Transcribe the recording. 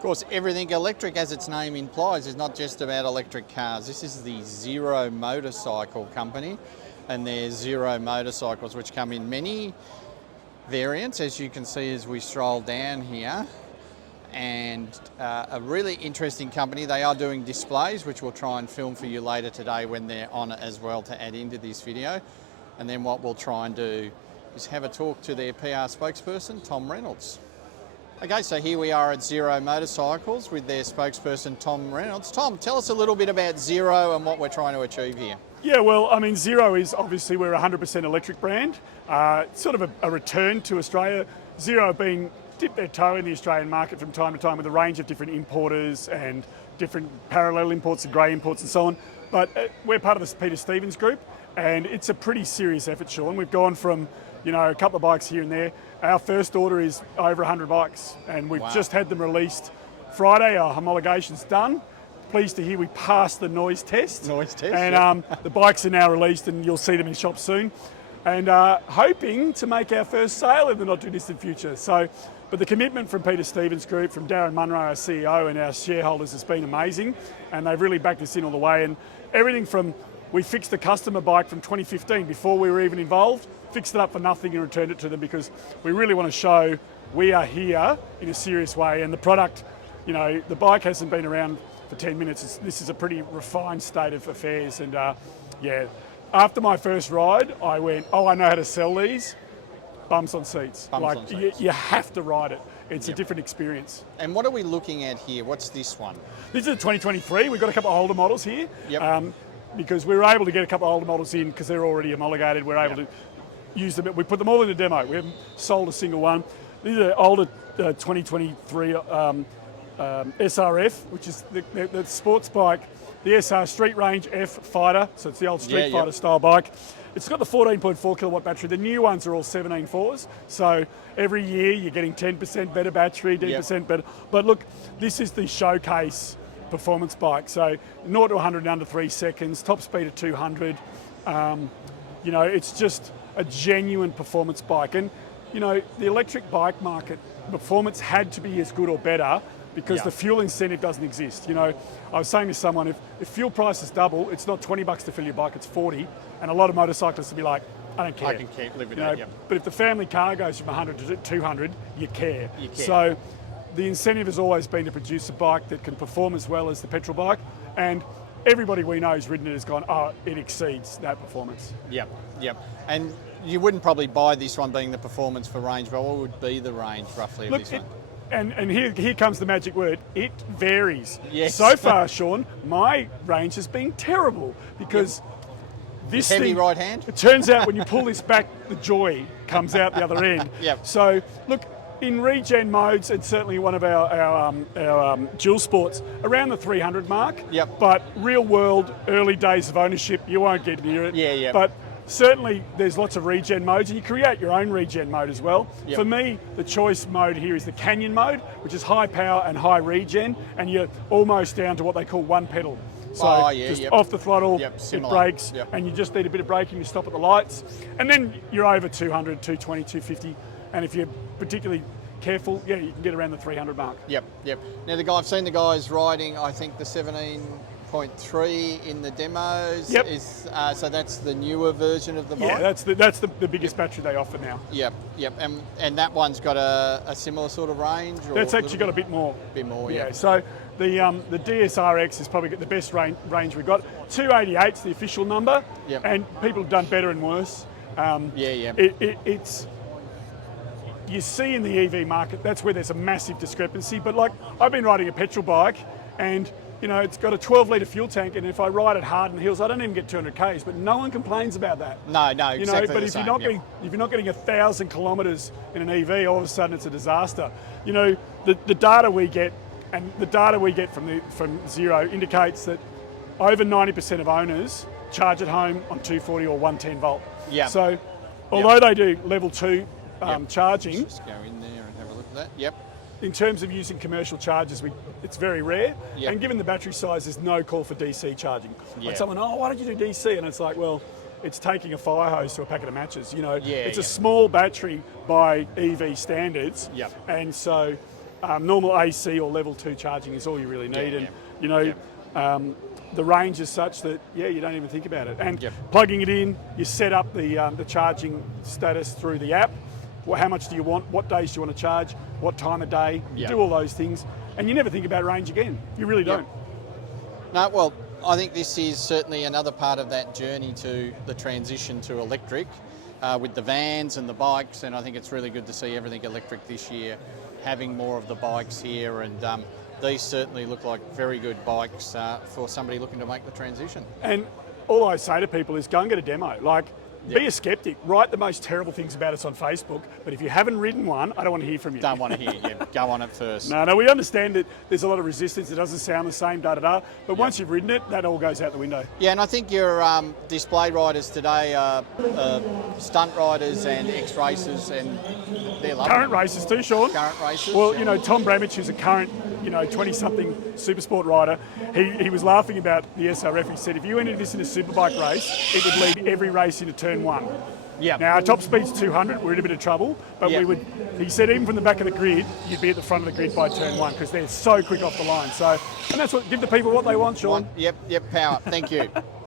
Of course, everything electric, as its name implies, is not just about electric cars. This is the Zero Motorcycle Company, and there's Zero motorcycles which come in many variants, as you can see as we stroll down here. And a really interesting company. They are doing displays, which we'll try and film for you later today when they're on it as well to add into this video. And then what we'll try and do is have a talk to their PR spokesperson, Tom Reynolds. Okay, so here we are at Zero Motorcycles with their spokesperson, Tom Reynolds. Tom, tell us a little bit about Zero and what we're trying to achieve here. Yeah, well, I mean, Zero is obviously we're a 100% electric brand. Sort of a return to Australia. Zero have been dip their toe in the Australian market from time to time with a range of different importers and different parallel imports and grey imports and so on. But we're part of the Peter Stevens group, and it's a pretty serious effort, Sean. We've gone from, you know, a couple of bikes here and there. Our first order is over 100 bikes, and we've just had them released Friday. Our homologation's done. Pleased to hear we passed the noise test. And the bikes are now released, and you'll see them in shops soon. And hoping to make our first sale in the not too distant future. But the commitment from Peter Stevens Group, from Darren Munro, our CEO, and our shareholders has been amazing, and they've really backed us in all the way. And everything from, we fixed the customer bike from 2015 before we were even involved, fixed it up for nothing and returned it to them because we really want to show we are here in a serious way. And the product, you know, the bike hasn't been around for 10 minutes. This is a pretty refined state of affairs. And yeah, after my first ride, I went, oh, I know how to sell these. Bums on seats. You have to ride it. It's a different experience. And what are we looking at here? What's this one? This is a 2023. We've got a couple of older models here. Because we were able to get a couple of older models in because they're already homologated. We're able to use them. We put them all in the demo. We haven't sold a single one. These are older 2023 SRF, which is the sports bike, the SR Street Range F Fighter. So it's the old Street Fighter style bike. It's got the 14.4 kilowatt battery. The new ones are all 17.4s. So every year you're getting 10% better battery, 10% better. But look, this is the showcase performance bike. So 0 to 100 in under 3 seconds, top speed of 200. You know, it's just a genuine performance bike. And, you know, the electric bike market, performance had to be as good or better because the fuel incentive doesn't exist. You know, I was saying to someone, if fuel prices double, it's not $20 to fill your bike, it's 40. And a lot of motorcyclists will be like, I don't care. I can keep living it, But if the family car goes from 100 to 200, you care. So the incentive has always been to produce a bike that can perform as well as the petrol bike. And everybody we know who's ridden it has gone, oh, it exceeds that performance. And you wouldn't probably buy this one being the performance for range, but what would be the range roughly of this one? And here comes the magic word, it varies. Yes. So far, Sean, my range has been terrible because this heavy thing, right hand? It turns out when you pull this back, the joy comes out the other end. So look, in regen modes, it's certainly one of our dual sports, around the 300 mark. But real world, early days of ownership, you won't get near it. But certainly there's lots of regen modes, and you create your own regen mode as well. For me, the choice mode here is the Canyon mode, which is high power and high regen, and you're almost down to what they call one pedal. So just off the throttle, it brakes, and you just need a bit of braking, you stop at the lights, and then you're over 200, 220, 250, and if you're particularly careful, you can get around the 300 mark. Now I've seen the guys riding, I think the 17.3 in the demos. So that's the newer version of the bike. Yeah, that's the biggest battery they offer now. And that one's got a similar sort of range? Or that's actually got a bit more. So the DSRX is probably got the best range we've got. 288's the official number, and people have done better and worse. It's you see in the EV market, that's where there's a massive discrepancy. But like, I've been riding a petrol bike, and you know, it's got a 12-litre fuel tank, and if I ride it hard in the hills, I don't even get 200 k's. But no one complains about that. No, exactly. But if you're not getting 1,000 kilometres in an EV, all of a sudden it's a disaster. You know, the data we get, and the data we get from Zero indicates that over 90% of owners charge at home on 240 or 110 volt. So although they do level 2 charging, just go in there and have a look at that. In terms of using commercial chargers, it's very rare. And given the battery size, there's no call for DC charging. Like someone, oh, why don't you do DC? And it's like, well, it's taking a fire hose to a packet of matches. You know, it's a small battery by EV standards. And so Normal AC or level 2 charging is all you really need, and you know. Yep. The range is such that, you don't even think about it. And Yep. plugging it in, you set up the charging status through the app. How much do you want? What days do you want to charge? What time of day? You Yep. do all those things, and you never think about range again. You really don't. No, well, I think this is certainly another part of that journey to the transition to electric with the vans and the bikes, and I think it's really good to see everything electric this year, having more of the bikes here, and these certainly look like very good bikes for somebody looking to make the transition. And all I say to people is go and get a demo. Like, be a skeptic. Write the most terrible things about us on Facebook, but if you haven't ridden one, I don't want to hear from you. Don't want to hear you. Go on it first. No, we understand that there's a lot of resistance. It doesn't sound the same, But once you've ridden it, that all goes out the window. Yeah, and I think your display riders today are stunt riders and ex-racers, and they're lovely. Current racers too, Sean. Current racers. Well, Tom Reynolds, who's a current, 20-something supersport rider, he was laughing about the SRF. He said, if you entered this in a superbike race, it would lead every race into turn one. Yeah. Now, our top speed's 200. We're in a bit of trouble, but he said even from the back of the grid, you'd be at the front of the grid by turn one because they're so quick off the line. So, and that's give the people what they want, Sean. Yep, power. Thank you.